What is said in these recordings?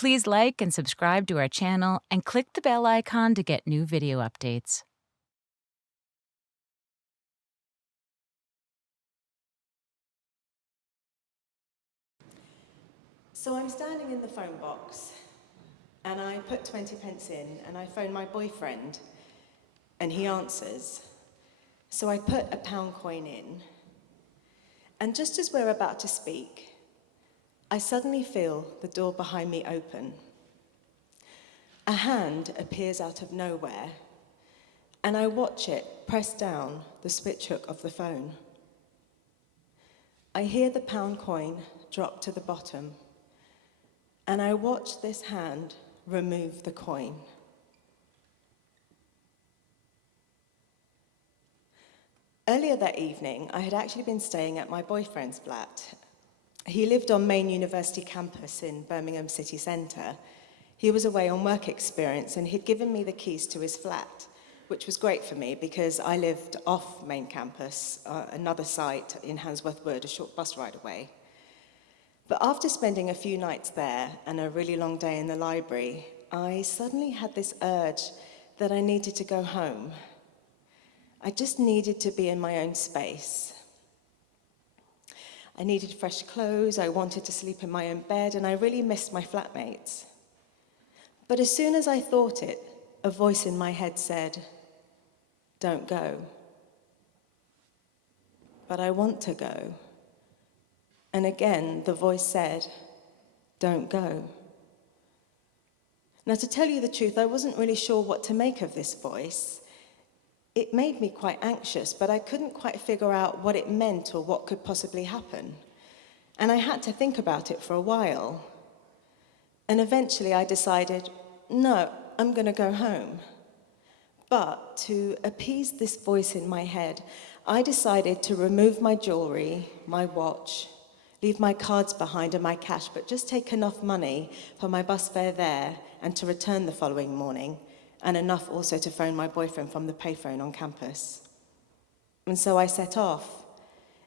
Please like and subscribe to our channel and click the bell icon to get new video updates. So I'm standing in the phone box and I put 20 pence in and I phone my boyfriend and he answers. So I put a pound coin in, and just as we're about to speak, I suddenly feel the door behind me open. A hand appears out of nowhere and I watch it press down the switch hook of the phone. I hear the pound coin drop to the bottom and I watch this hand remove the coin. Earlier that evening, I had actually been staying at my boyfriend's flat. He lived on Main University campus in Birmingham city centre. He was away on work experience and he'd given me the keys to his flat, which was great for me because I lived off main campus, another site in Handsworth Wood, a short bus ride away. But after spending a few nights there and a really long day in the library, I suddenly had this urge that I needed to go home. I just needed to be in my own space. I needed fresh clothes, I wanted to sleep in my own bed, and I really missed my flatmates. But as soon as I thought it, a voice in my head said, "Don't go." But I want to go. And again, the voice said, "Don't go." Now, to tell you the truth, I wasn't really sure what to make of this voice. It made me quite anxious, but I couldn't quite figure out what it meant or what could possibly happen. And I had to think about it for a while. And eventually I decided, no, I'm going to go home. But to appease this voice in my head, I decided to remove my jewelry, my watch, leave my cards behind and my cash, but just take enough money for my bus fare there and to return the following morning, and enough also to phone my boyfriend from the payphone on campus. And so I set off,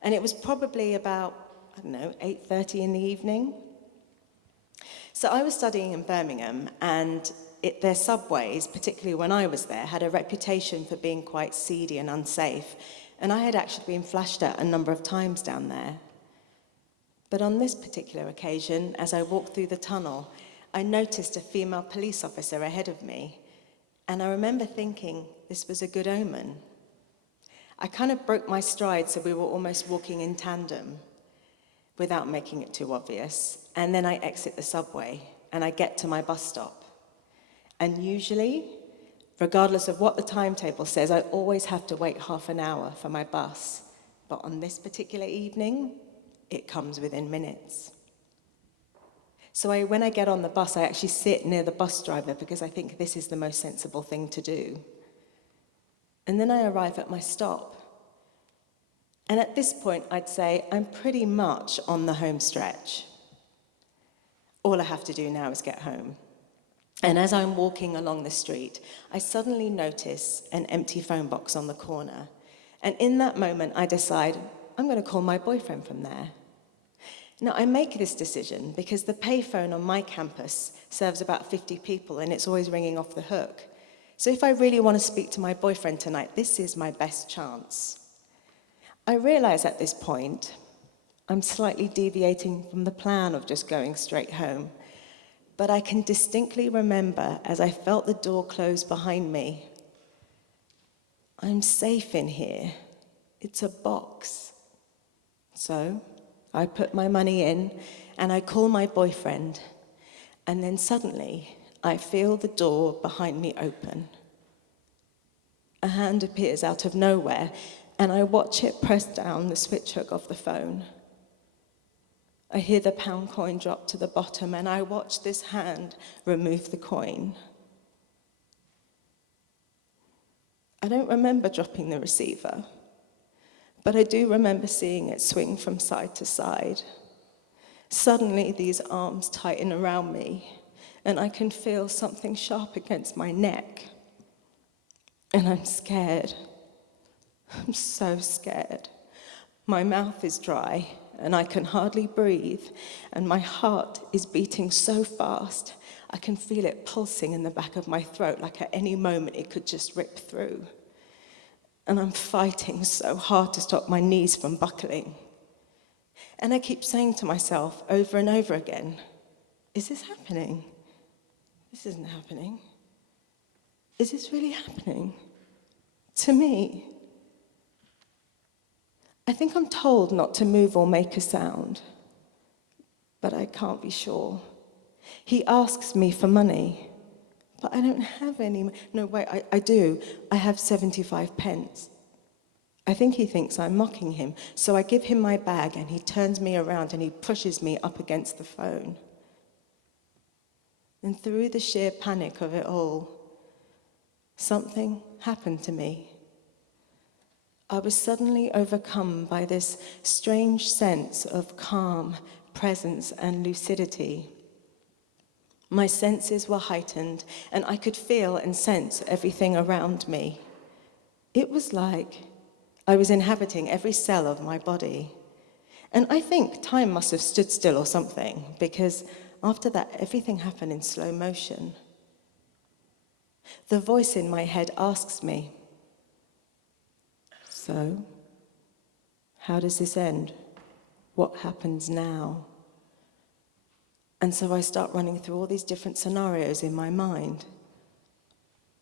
and it was probably about, 8:30 in the evening. So I was studying in Birmingham, and their subways, particularly when I was there, had a reputation for being quite seedy and unsafe, and I had actually been flashed at a number of times down there. But on this particular occasion, as I walked through the tunnel, I noticed a female police officer ahead of me, and I remember thinking this was a good omen. I kind of broke my stride so we were almost walking in tandem without making it too obvious. And then I exit the subway and I get to my bus stop. And usually, regardless of what the timetable says, I always have to wait half an hour for my bus. But on this particular evening, it comes within minutes. So when I get on the bus, I actually sit near the bus driver because I think this is the most sensible thing to do. And then I arrive at my stop. And at this point, I'd say I'm pretty much on the home stretch. All I have to do now is get home. And as I'm walking along the street, I suddenly notice an empty phone box on the corner. And in that moment, I decide I'm going to call my boyfriend from there. Now, I make this decision because the payphone on my campus serves about 50 people and it's always ringing off the hook. So if I really want to speak to my boyfriend tonight, this is my best chance. I realize at this point, I'm slightly deviating from the plan of just going straight home. But I can distinctly remember as I felt the door close behind me, I'm safe in here. It's a box. So I put my money in and I call my boyfriend, and then suddenly I feel the door behind me open. A hand appears out of nowhere and I watch it press down the switch hook of the phone. I hear the pound coin drop to the bottom and I watch this hand remove the coin. I don't remember dropping the receiver, but I do remember seeing it swing from side to side. Suddenly, these arms tighten around me, and I can feel something sharp against my neck. And I'm scared. I'm so scared. My mouth is dry, and I can hardly breathe, and my heart is beating so fast, I can feel it pulsing in the back of my throat, like at any moment it could just rip through. And I'm fighting so hard to stop my knees from buckling. And I keep saying to myself over and over again, is this happening? This isn't happening. Is this really happening? To me? I think I'm told not to move or make a sound, but I can't be sure. He asks me for money, but I don't have any. No, wait, I do. I have 75 pence. I think he thinks I'm mocking him, so I give him my bag and he turns me around and he pushes me up against the phone. And through the sheer panic of it all, something happened to me. I was suddenly overcome by this strange sense of calm, presence, and lucidity. My senses were heightened, and I could feel and sense everything around me. It was like I was inhabiting every cell of my body. And I think time must have stood still or something, because after that, everything happened in slow motion. The voice in my head asks me, so, how does this end? What happens now? And so I start running through all these different scenarios in my mind.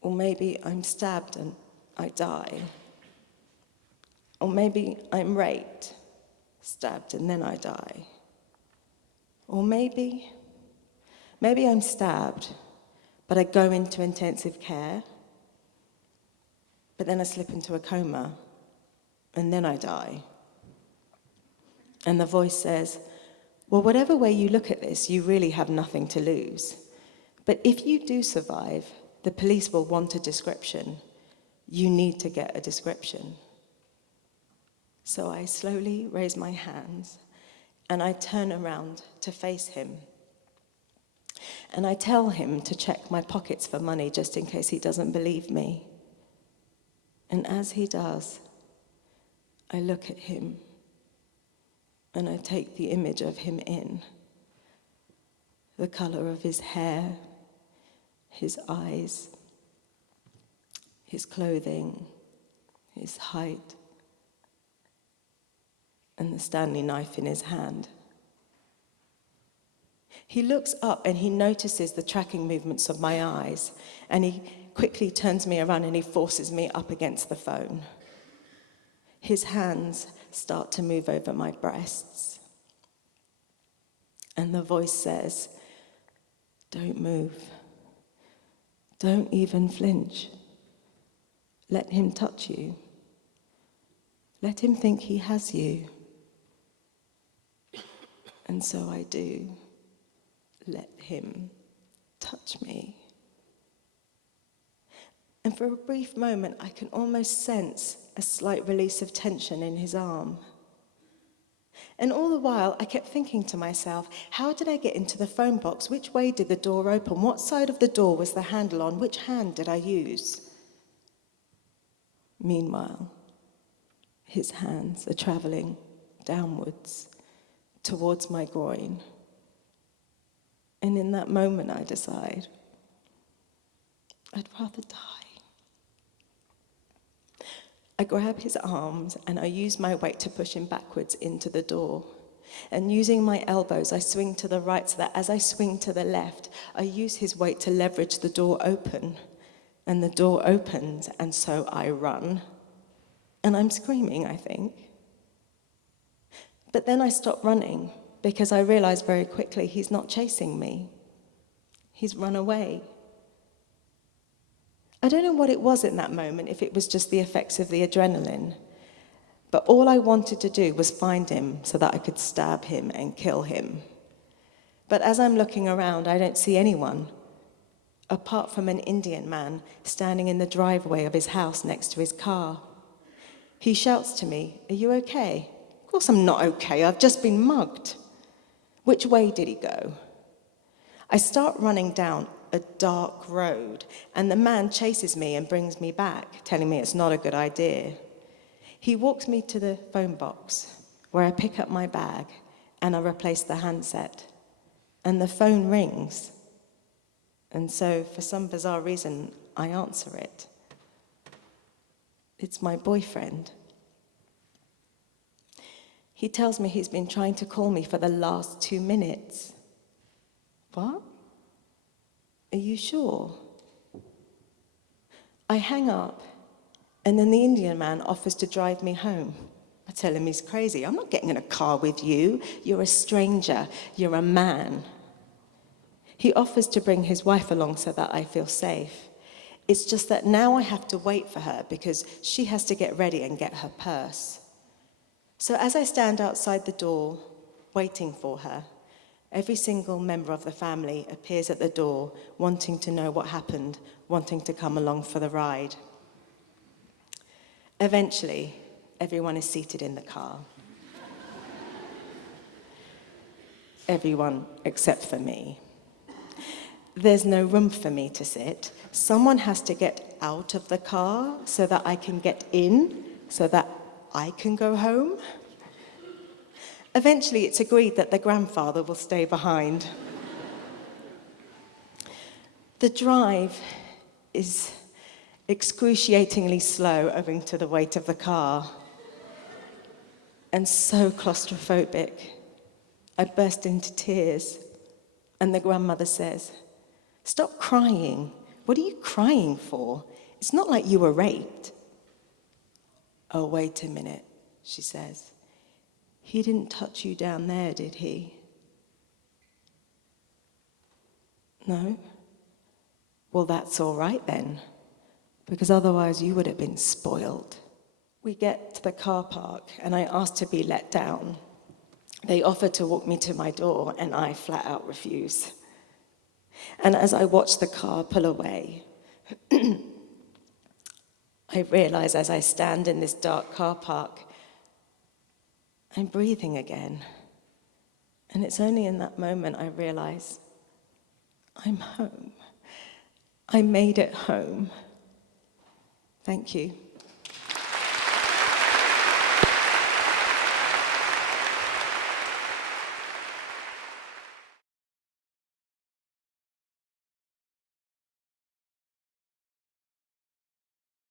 Or maybe I'm stabbed and I die. Or maybe I'm raped, stabbed, and then I die. Or maybe I'm stabbed, but I go into intensive care, but then I slip into a coma, and then I die. And the voice says, well, whatever way you look at this, you really have nothing to lose. But if you do survive, the police will want a description. You need to get a description. So I slowly raise my hands, and I turn around to face him. And I tell him to check my pockets for money just in case he doesn't believe me. And as he does, I look at him and I take the image of him in. The color of his hair, his eyes, his clothing, his height, and the Stanley knife in his hand. He looks up and he notices the tracking movements of my eyes, and he quickly turns me around and he forces me up against the phone. His hands start to move over my breasts. And the voice says, don't move. Don't even flinch. Let him touch you. Let him think he has you. And so I do. Let him touch me. And for a brief moment, I can almost sense a slight release of tension in his arm. And all the while, I kept thinking to myself, how did I get into the phone box? Which way did the door open? What side of the door was the handle on? Which hand did I use? Meanwhile, his hands are traveling downwards towards my groin. And in that moment, I decide, I'd rather die. I grab his arms and I use my weight to push him backwards into the door. And using my elbows, I swing to the right so that as I swing to the left, I use his weight to leverage the door open. And the door opens, and so I run. And I'm screaming, I think. But then I stop running because I realize very quickly he's not chasing me. He's run away. I don't know what it was in that moment, if it was just the effects of the adrenaline. But all I wanted to do was find him so that I could stab him and kill him. But as I'm looking around, I don't see anyone, apart from an Indian man standing in the driveway of his house next to his car. He shouts to me, "Are you okay?" Of course I'm not okay, I've just been mugged. Which way did he go? I start running down a dark road, and the man chases me and brings me back, telling me it's not a good idea. He walks me to the phone box, where I pick up my bag and I replace the handset. And the phone rings. And so, for some bizarre reason, I answer it. It's my boyfriend. He tells me he's been trying to call me for the last 2 minutes. What? Are you sure? I hang up, and then the Indian man offers to drive me home. I tell him he's crazy. I'm not getting in a car with you. You're a stranger. You're a man. He offers to bring his wife along so that I feel safe. It's just that now I have to wait for her because she has to get ready and get her purse. So as I stand outside the door, waiting for her, every single member of the family appears at the door, wanting to know what happened, wanting to come along for the ride. Eventually, everyone is seated in the car. Everyone except for me. There's no room for me to sit. Someone has to get out of the car so that I can get in, so that I can go home. Eventually, it's agreed that the grandfather will stay behind. The drive is excruciatingly slow owing to the weight of the car, and so claustrophobic. I burst into tears, and the grandmother says, "Stop crying. What are you crying for? It's not like you were raped." "Oh, wait a minute," she says. "He didn't touch you down there, did he?" "No." "Well, that's all right then, because otherwise you would have been spoiled." We get to the car park, and I ask to be let down. They offer to walk me to my door, and I flat out refuse. And as I watch the car pull away, I realize as I stand in this dark car park, I'm breathing again. And it's only in that moment I realize I'm home. I made it home. Thank you.